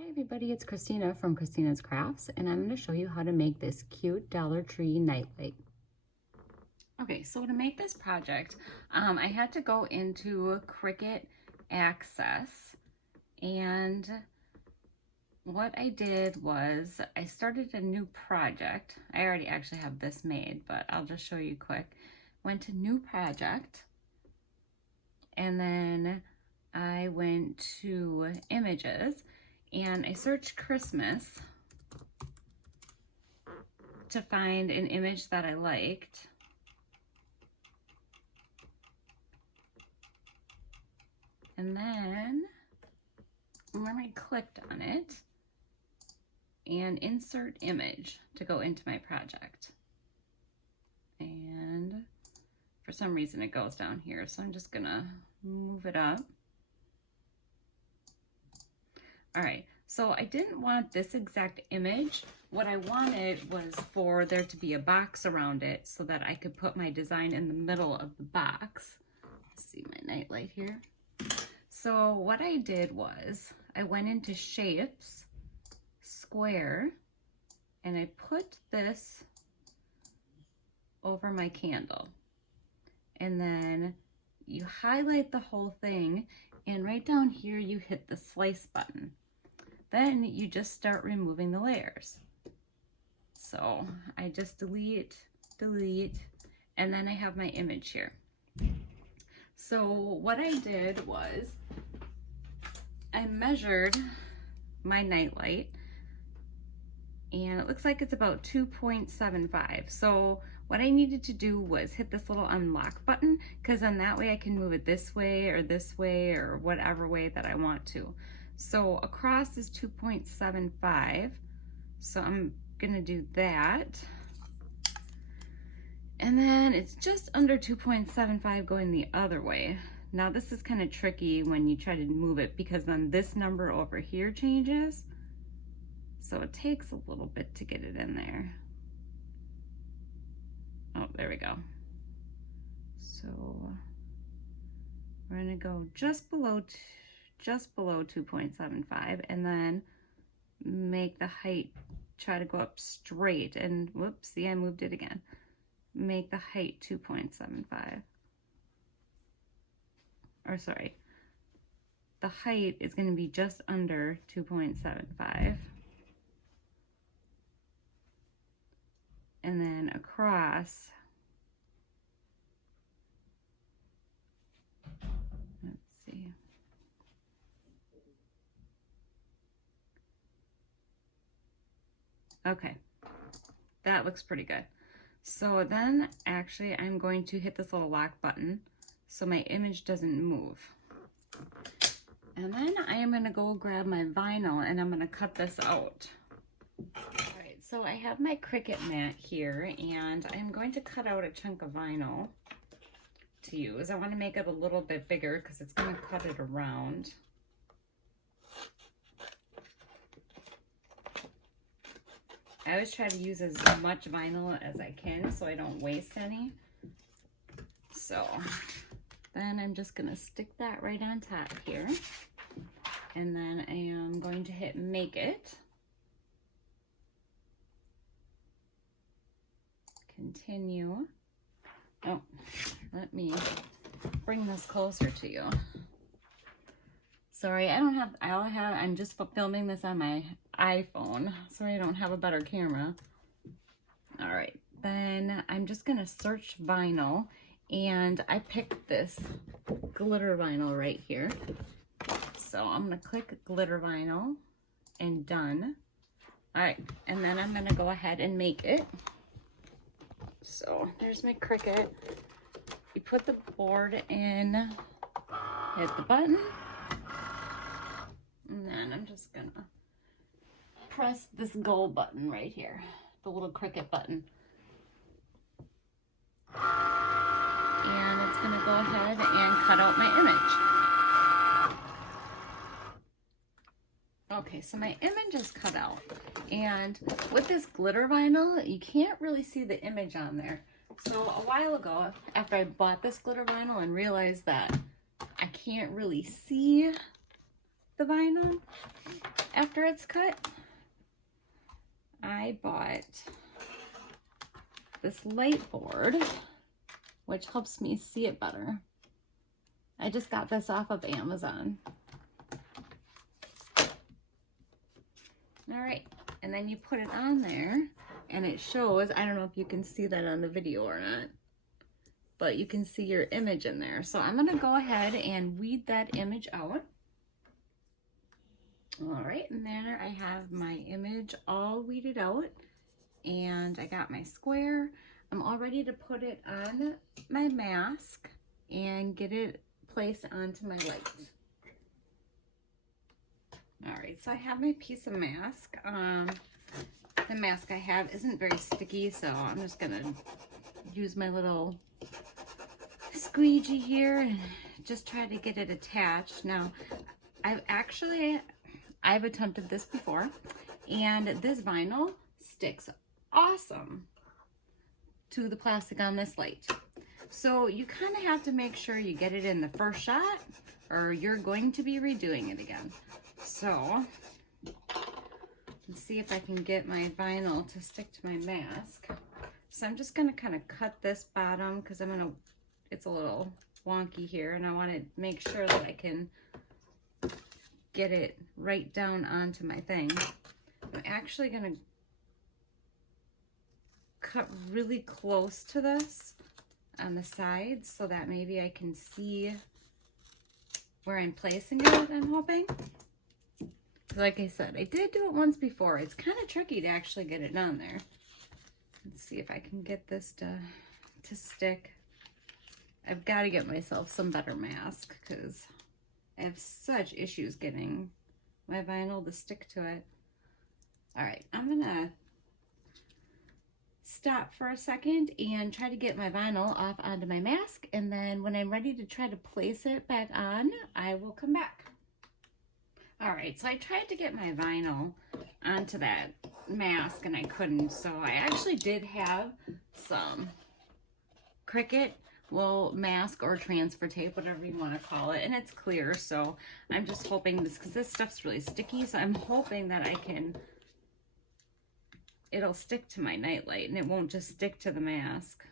Hi everybody, it's Christina from Christina's Crafts, and I'm going to show you how to make this cute Dollar Tree nightlight. Okay, so to make this project, I had to go into Cricut Access, and what I did was I started a new project. I already actually have this made, but I'll just show you quick. Went to New Project, and then I went to Images, and I searched Christmas to find an image that I liked. And then I clicked on it and insert image to go into my project. And for some reason it goes down here, so I'm just gonna move it up. All right, so I didn't want this exact image. What I wanted was for there to be a box around it so that I could put my design in the middle of the box. Let's see my nightlight here. So what I did was I went into Shapes, Square, and I put this over my candle. And then you highlight the whole thing, and right down here you hit the slice button. Then you just start removing the layers. So I just delete, and then I have my image here. So what I did was I measured my nightlight, and it looks like it's about 2.75. So what I needed to do was hit this little unlock button, because then that way I can move it this way or whatever way that I want to. So across is 2.75. So I'm gonna do that. And then it's just under 2.75 going the other way. Now this is kind of tricky when you try to move it, because then this number over here changes. So it takes a little bit to get it in there. Oh, there we go. So we're gonna go just below 2.75, and then make the height, try to go up straight, and whoops, see, I moved it again. Make the height 2.75. Or sorry, the height is going to be just under 2.75. And then across, let's see. Okay, that looks pretty good. So then actually I'm going to hit this little lock button so my image doesn't move. And then I am gonna go grab my vinyl and I'm gonna cut this out. All right, so I have my Cricut mat here, and I'm going to cut out a chunk of vinyl to use. I wanna make it a little bit bigger because it's gonna cut it around. I always try to use as much vinyl as I can so I don't waste any. So then I'm just gonna stick that right on top here. And then I am going to hit make it. Continue. Oh, let me bring this closer to you. Sorry, I'm just filming this on my iPhone. Sorry, I don't have a better camera. All right, then I'm just gonna search vinyl, and I picked this glitter vinyl right here. So I'm gonna click glitter vinyl and done. All right, and then I'm gonna go ahead and make it. So there's my Cricut. You put the board in, hit the button, and then I'm just gonna press this gold button right here, the little Cricut button. And it's gonna go ahead and cut out my image. Okay, so my image is cut out. And with this glitter vinyl, you can't really see the image on there. So a while ago, after I bought this glitter vinyl and realized that I can't really see the vinyl after it's cut, I bought this light board, which helps me see it better. I just got this off of Amazon. All right, and then you put it on there and it shows, I don't know if you can see that on the video or not, but you can see your image in there. So I'm gonna go ahead and weed that image out. All right, and there I have my image all weeded out, and I got my square. I'm all ready to put it on my mask and get it placed onto my light. All right, so I have my piece of mask. The mask I have isn't very sticky, so I'm just gonna use my little squeegee here and just try to get it attached. Now, I've attempted this before, and this vinyl sticks awesome to the plastic on this light. So you kind of have to make sure you get it in the first shot, or you're going to be redoing it again. So let's see if I can get my vinyl to stick to my mask. So I'm just gonna kind of cut this bottom because it's a little wonky here, and I want to make sure that I can get it right down onto my thing. I'm actually gonna cut really close to this on the sides so that maybe I can see where I'm placing it, I'm hoping. Like I said, I did do it once before. It's kind of tricky to actually get it on there. Let's see if I can get this to stick. I've got to get myself some better mask because I have such issues getting my vinyl to stick to it. All right, I'm gonna stop for a second and try to get my vinyl off onto my mask, and then when I'm ready to try to place it back on, I will come back. All right, so I tried to get my vinyl onto that mask and I couldn't, so I actually did have some Cricut, well, mask or transfer tape, whatever you want to call it, and it's clear, so I'm just hoping because this stuff's really sticky, so I'm hoping that it'll stick to my nightlight and it won't just stick to the mask.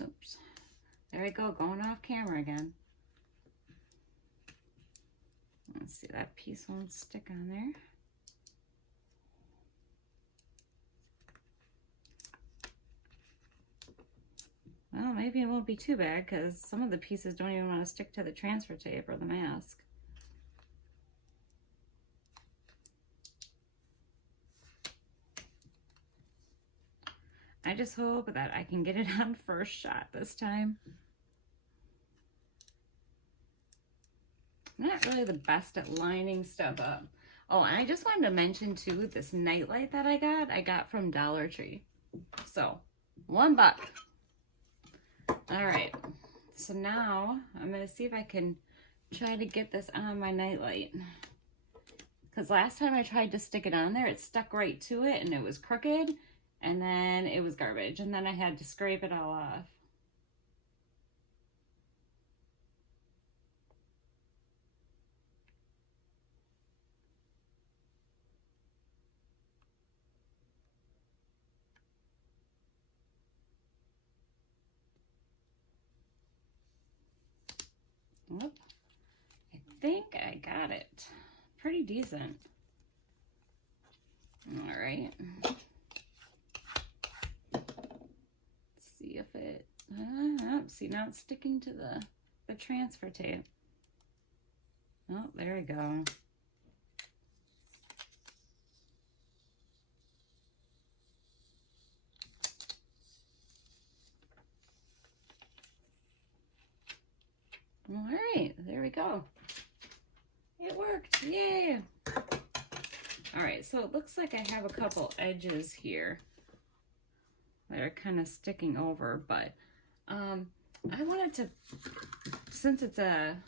Oops, there I go, going off camera again. Let's see, that piece won't stick on there. Well, maybe it won't be too bad because some of the pieces don't even want to stick to the transfer tape or the mask. I just hope that I can get it on first shot this time. I'm not really the best at lining stuff up. Oh, and I just wanted to mention too, this nightlight that I got from Dollar Tree. So, $1. All right, so now I'm gonna see if I can try to get this on my nightlight. Because last time I tried to stick it on there, it stuck right to it and it was crooked, and then it was garbage, and then I had to scrape it all off. Whoop. I think I got it. Pretty decent. All right. Let's see if it, see, now it's sticking to the transfer tape. Oh, there we go. All right, there we go. It worked, yay! All right, so it looks like I have a couple edges here that are kind of sticking over, but I wanted to, since it's since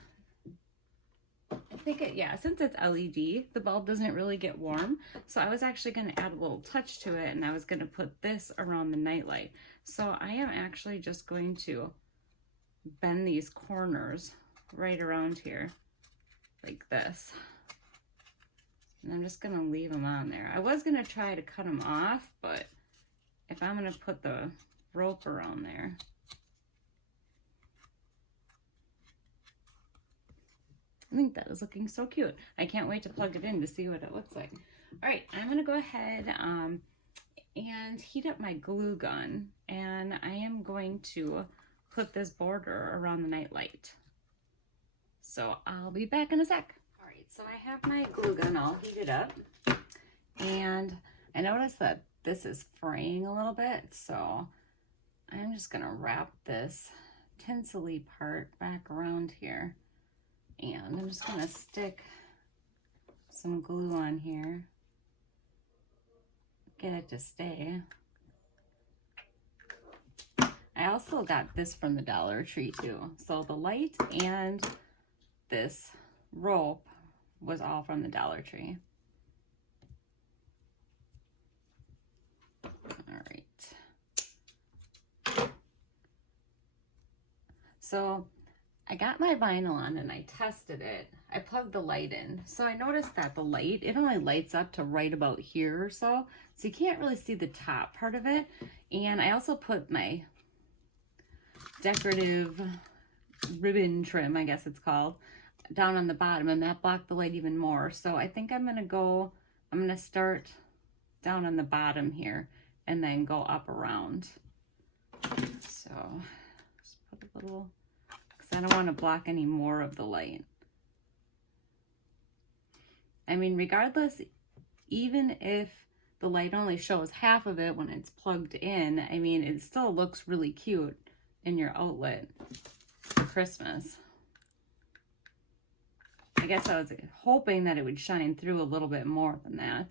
it's LED, the bulb doesn't really get warm, so I was actually going to add a little touch to it, and I was going to put this around the nightlight. So I am actually just going to bend these corners right around here like this. And I'm just gonna leave them on there. I was gonna try to cut them off, but if I'm gonna put the rope around there, I think that is looking so cute. I can't wait to plug it in to see what it looks like. All right, I'm gonna go ahead and heat up my glue gun, and I am going to put this border around the nightlight. So I'll be back in a sec. All right, so I have my glue gun all heated up, and I noticed that this is fraying a little bit, so I'm just gonna wrap this tinsely part back around here, and I'm just gonna stick some glue on here, get it to stay. I also got this from the Dollar Tree too. So the light and this rope was all from the Dollar Tree. All right. So I got my vinyl on and I tested it. I plugged the light in. So I noticed that the light, it only lights up to right about here or so. So you can't really see the top part of it. And I also put my decorative ribbon trim, I guess it's called, down on the bottom, and that blocked the light even more. So I think I'm gonna start down on the bottom here and then go up around. So just put a little, because I don't want to block any more of the light. I mean, regardless, even if the light only shows half of it when it's plugged in, I mean, it still looks really cute in your outlet for Christmas. I guess I was hoping that it would shine through a little bit more than that.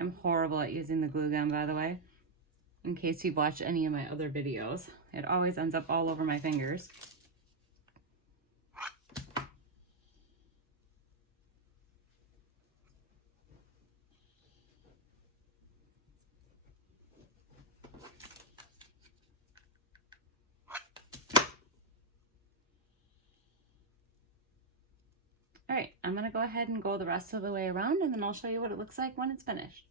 I'm horrible at using the glue gun, by the way, in case you've watched any of my other videos. It always ends up all over my fingers. All right, I'm gonna go ahead and go the rest of the way around, and then I'll show you what it looks like when it's finished.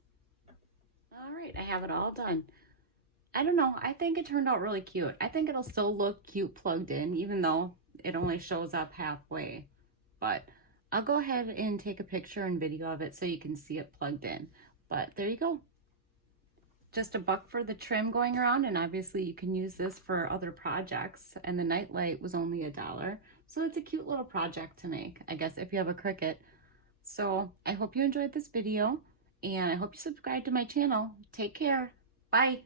All right, I have it all done. I don't know, I think it turned out really cute. I think it'll still look cute plugged in, even though it only shows up halfway. But I'll go ahead and take a picture and video of it so you can see it plugged in. But there you go. Just $1 for the trim going around, and obviously you can use this for other projects, and the nightlight was only $1. So it's a cute little project to make, I guess, if you have a Cricut. So I hope you enjoyed this video, and I hope you subscribe to my channel. Take care. Bye.